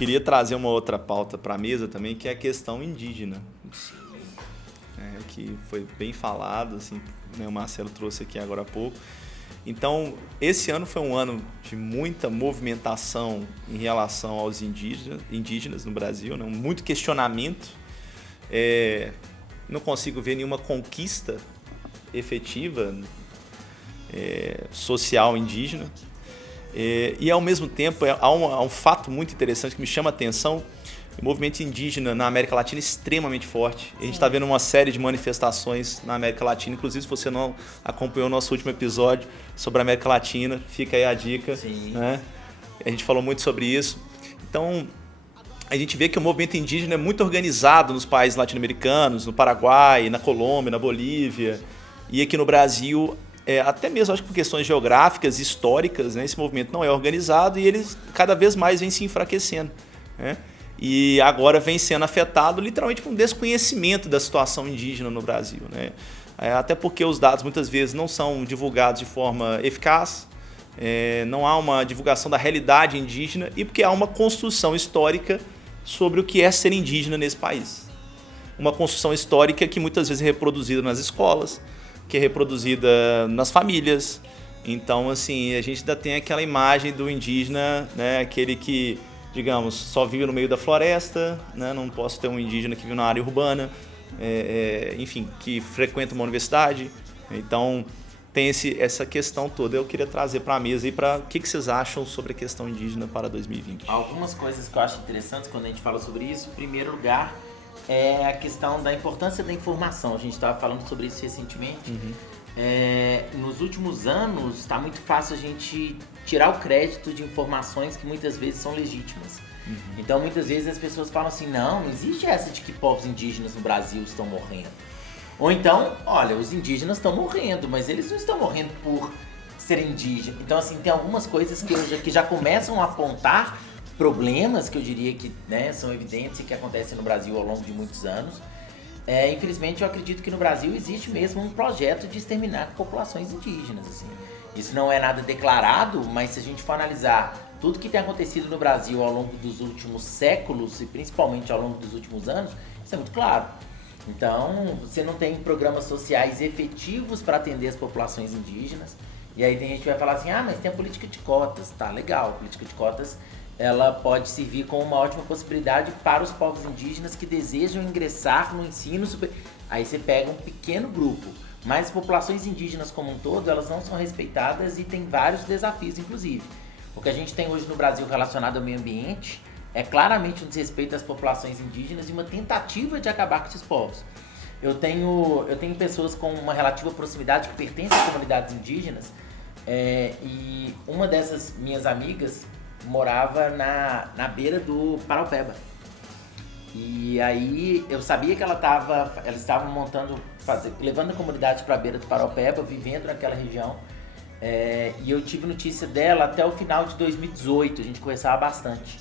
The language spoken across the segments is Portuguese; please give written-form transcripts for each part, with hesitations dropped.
queria trazer uma outra pauta para a mesa também, que é a questão indígena, que foi bem falado, assim, né, o Marcelo trouxe aqui agora há pouco. Então, esse ano foi um ano de muita movimentação em relação aos indígenas no Brasil, né, muito questionamento. Não consigo ver nenhuma conquista efetiva social indígena. E, ao mesmo tempo, há um fato muito interessante que me chama a atenção. O movimento indígena na América Latina é extremamente forte. A gente está vendo uma série de manifestações na América Latina. Inclusive, se você não acompanhou o nosso último episódio sobre a América Latina, fica aí a dica. Né? A gente falou muito sobre isso. Então, a gente vê que o movimento indígena é muito organizado nos países latino-americanos, no Paraguai, na Colômbia, na Bolívia. E aqui no Brasil, até mesmo acho que por questões geográficas, históricas, né, esse movimento não é organizado e ele cada vez mais vem se enfraquecendo. Né? E agora vem sendo afetado literalmente por um desconhecimento da situação indígena no Brasil. Né? Até porque os dados muitas vezes não são divulgados de forma eficaz, não há uma divulgação da realidade indígena e porque há uma construção histórica sobre o que é ser indígena nesse país. Uma construção histórica que muitas vezes é reproduzida nas escolas, que é reproduzida nas famílias. Então, assim, a gente ainda tem aquela imagem do indígena, né, aquele que, digamos, só vive no meio da floresta, né? Não posso ter um indígena que vive na área urbana, enfim, que frequenta uma universidade. Então, tem essa questão toda. Eu queria trazer para a mesa aí o que vocês acham sobre a questão indígena para 2020. Algumas coisas que eu acho interessantes quando a gente fala sobre isso. Em primeiro lugar, é a questão da importância da informação. A gente estava falando sobre isso recentemente. Nos últimos anos, está muito fácil a gente tirar o crédito de informações que muitas vezes são legítimas. Então, muitas vezes as pessoas falam assim, não existe essa de que povos indígenas no Brasil estão morrendo. Ou então, olha, os indígenas estão morrendo, mas eles não estão morrendo por ser indígena. Então, assim, tem algumas coisas que já começam a apontar problemas que eu diria que, né, são evidentes e que acontecem no Brasil ao longo de muitos anos. Infelizmente, eu acredito que no Brasil existe mesmo um projeto de exterminar populações indígenas. Assim. Isso não é nada declarado, mas se a gente for analisar tudo que tem acontecido no Brasil ao longo dos últimos séculos e principalmente ao longo dos últimos anos, isso é muito claro. Então, você não tem programas sociais efetivos para atender as populações indígenas. E aí tem gente que vai falar assim, mas tem a política de cotas. Tá, legal, a política de cotas ela pode servir como uma ótima possibilidade para os povos indígenas que desejam ingressar no ensino superior. Aí você pega um pequeno grupo, mas as populações indígenas como um todo, elas não são respeitadas e tem vários desafios, inclusive. O que a gente tem hoje no Brasil relacionado ao meio ambiente é claramente um desrespeito às populações indígenas e uma tentativa de acabar com esses povos. Eu tenho pessoas com uma relativa proximidade que pertencem às comunidades indígenas e uma dessas minhas amigas morava na beira do Paraupeba. E aí eu sabia que elas estavam levando a comunidade para a beira do Paraupeba, vivendo naquela região. E eu tive notícia dela até o final de 2018, a gente conversava bastante.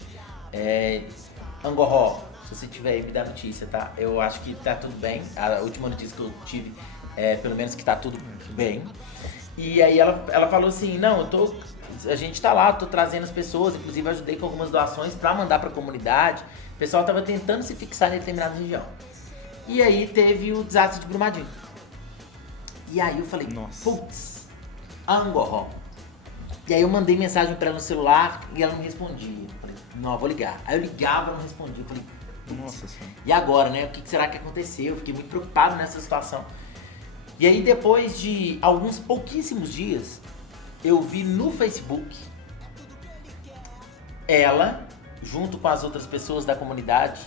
Angoró, se você tiver aí, me dá notícia, tá? Eu acho que tá tudo bem. A última notícia que eu tive pelo menos que tá tudo bem. E aí ela falou assim, não, a gente tá lá, tô trazendo as pessoas, inclusive ajudei com algumas doações pra mandar pra comunidade. O pessoal tava tentando se fixar em determinada região. E aí teve o desastre de Brumadinho. E aí eu falei, putz, Angoró. E aí eu mandei mensagem pra ela no celular e ela não respondia. Eu falei, não, eu vou ligar. Aí eu ligava, ela não respondia. Eu falei, nossa senhora. E agora, né? O que será que aconteceu? Eu fiquei muito preocupado nessa situação. E aí depois de alguns pouquíssimos dias, eu vi no Facebook ela, junto com as outras pessoas da comunidade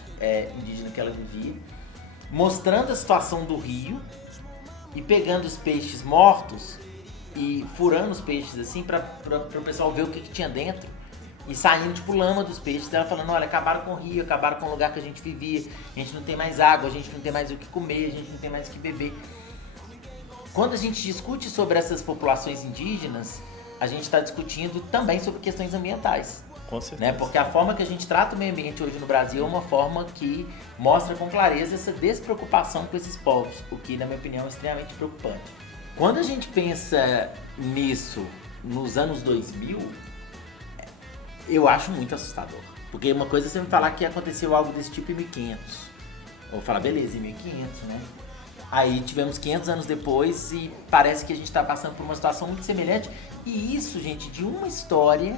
indígena que ela vivia, mostrando a situação do rio e pegando os peixes mortos e furando os peixes assim para o pessoal ver o que tinha dentro e saindo tipo lama dos peixes. Ela falando, olha, acabaram com o rio, acabaram com o lugar que a gente vivia, a gente não tem mais água, a gente não tem mais o que comer, a gente não tem mais o que beber. Quando a gente discute sobre essas populações indígenas, a gente está discutindo também sobre questões ambientais. Com certeza. Né? Porque a forma que a gente trata o meio ambiente hoje no Brasil é uma forma que mostra com clareza essa despreocupação com esses povos, o que, na minha opinião, é extremamente preocupante. Quando a gente pensa nisso nos anos 2000, eu acho muito assustador. Porque uma coisa é você me falar que aconteceu algo desse tipo em 1500. Eu vou falar, beleza, em 1500, né? Aí tivemos 500 anos depois e parece que a gente está passando por uma situação muito semelhante. E isso, gente, de uma história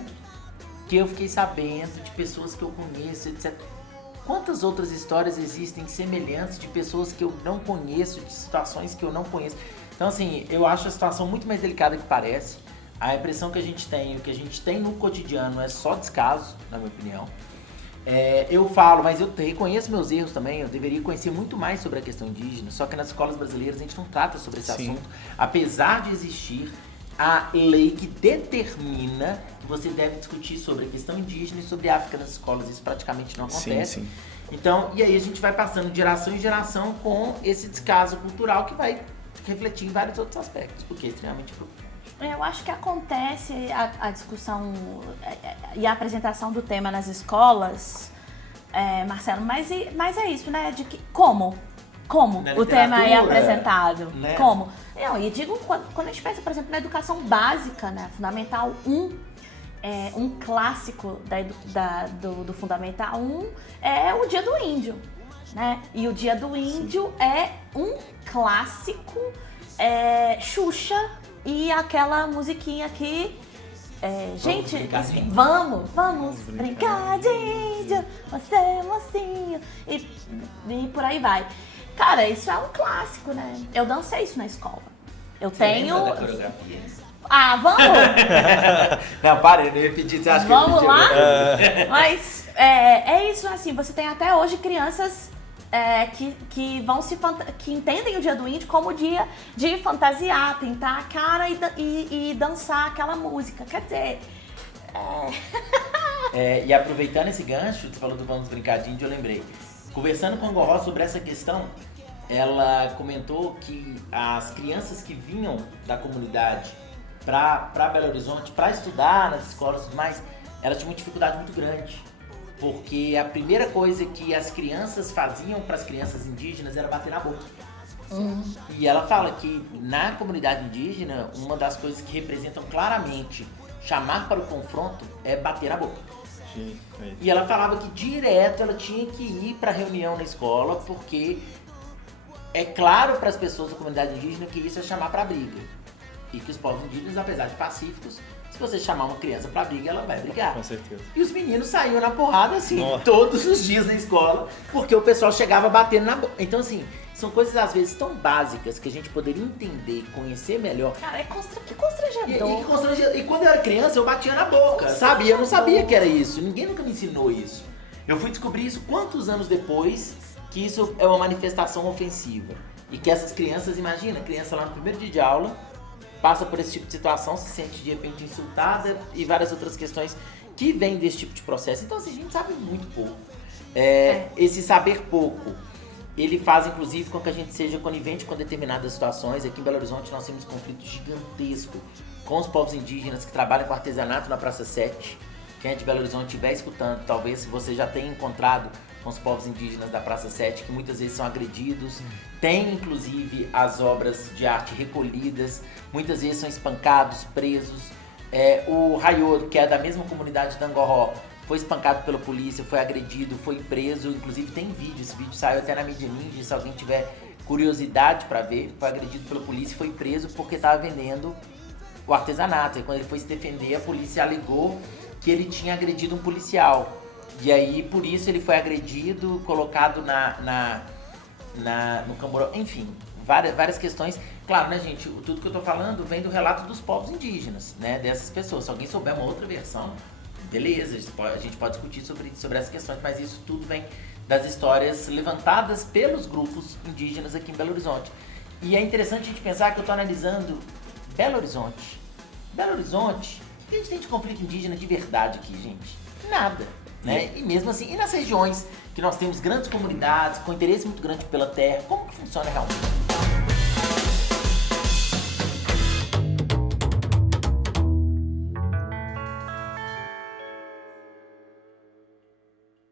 que eu fiquei sabendo, de pessoas que eu conheço, etc. Quantas outras histórias existem semelhantes de pessoas que eu não conheço, de situações que eu não conheço? Então, assim, eu acho a situação muito mais delicada que parece. A impressão que a gente tem, o que a gente tem no cotidiano é só descaso, na minha opinião. Eu falo, mas eu reconheço meus erros também, eu deveria conhecer muito mais sobre a questão indígena, só que nas escolas brasileiras a gente não trata sobre esse assunto, apesar de existir a lei que determina que você deve discutir sobre a questão indígena e sobre a África nas escolas, isso praticamente não acontece. Sim. Então, e aí a gente vai passando de geração em geração com esse descaso cultural que vai refletir em vários outros aspectos, porque é extremamente preocupante. Eu acho que acontece a discussão e a apresentação do tema nas escolas, Marcelo, mas é isso, né? De que, como o tema é apresentado? Né? Como? E digo, quando a gente pensa, por exemplo, na educação básica, né? Fundamental 1, um clássico do Fundamental 1 é o Dia do Índio, né? E o Dia do Índio é um clássico, Xuxa, e aquela musiquinha aqui, gente, vamos brincar de índio, você é mocinho, e por aí vai. Cara, isso é um clássico, né? Eu dancei isso na escola. Eu tenho... Lembra da coreografia? Ah, vamos! Não, para, eu não ia pedir, você acha Vamos que eu lá? Mas é isso, assim, você tem até hoje crianças que entendem o Dia do Índio como o dia de fantasiar, pintar a cara e dançar aquela música. Quer dizer... E aproveitando esse gancho, você falou do Vamos Brincar de Índio, eu lembrei. Conversando com a Goró sobre essa questão, ela comentou que as crianças que vinham da comunidade para Belo Horizonte, para estudar nas escolas e tudo mais, elas tinham uma dificuldade muito grande. Porque a primeira coisa que as crianças faziam para as crianças indígenas era bater na boca. E ela fala que na comunidade indígena, uma das coisas que representam claramente chamar para o confronto é bater na boca. Sim. E ela falava que direto ela tinha que ir para reunião na escola, porque é claro para as pessoas da comunidade indígena que isso é chamar para briga. E que os povos indígenas, apesar de pacíficos, se você chamar uma criança pra briga, ela vai brigar. Com certeza. E os meninos saíam na porrada, assim, todos os dias na escola, porque o pessoal chegava batendo na boca. Então, assim, são coisas às vezes tão básicas que a gente poderia entender, conhecer melhor. Cara, que constrangedor. E quando eu era criança, eu batia na boca, sabe? Eu não sabia que era isso. Ninguém nunca me ensinou isso. Eu fui descobrir isso quantos anos depois que isso é uma manifestação ofensiva. E que essas crianças, imagina, criança lá no primeiro dia de aula, passa por esse tipo de situação, se sente de repente insultada e várias outras questões que vêm desse tipo de processo. Então, assim, a gente sabe muito pouco. Esse saber pouco, ele faz, inclusive, com que a gente seja conivente com determinadas situações. Aqui em Belo Horizonte nós temos um conflito gigantesco com os povos indígenas que trabalham com artesanato na Praça 7. Quem é de Belo Horizonte estiver escutando, talvez você já tenha encontrado com os povos indígenas da Praça 7, que muitas vezes são agredidos. Tem, inclusive, as obras de arte recolhidas. Muitas vezes são espancados, presos. O Raiodo, que é da mesma comunidade da Angoró, foi espancado pela polícia, foi agredido, foi preso. Inclusive tem vídeo, esse vídeo saiu até na mídia ninja, se alguém tiver curiosidade para ver. Foi agredido pela polícia e foi preso porque estava vendendo o artesanato. E quando ele foi se defender, a polícia alegou que ele tinha agredido um policial. E aí, por isso, ele foi agredido, colocado no camburão. Enfim, várias questões. Claro, né, gente? Tudo que eu tô falando vem do relato dos povos indígenas, né? Dessas pessoas. Se alguém souber uma outra versão, beleza, a gente pode discutir sobre essas questões, mas isso tudo vem das histórias levantadas pelos grupos indígenas aqui em Belo Horizonte. E é interessante a gente pensar que eu tô analisando Belo Horizonte. Belo Horizonte, o que a gente tem de conflito indígena de verdade aqui, gente? Nada. Né? E mesmo assim, e nas regiões que nós temos grandes comunidades com interesse muito grande pela terra, como que funciona realmente?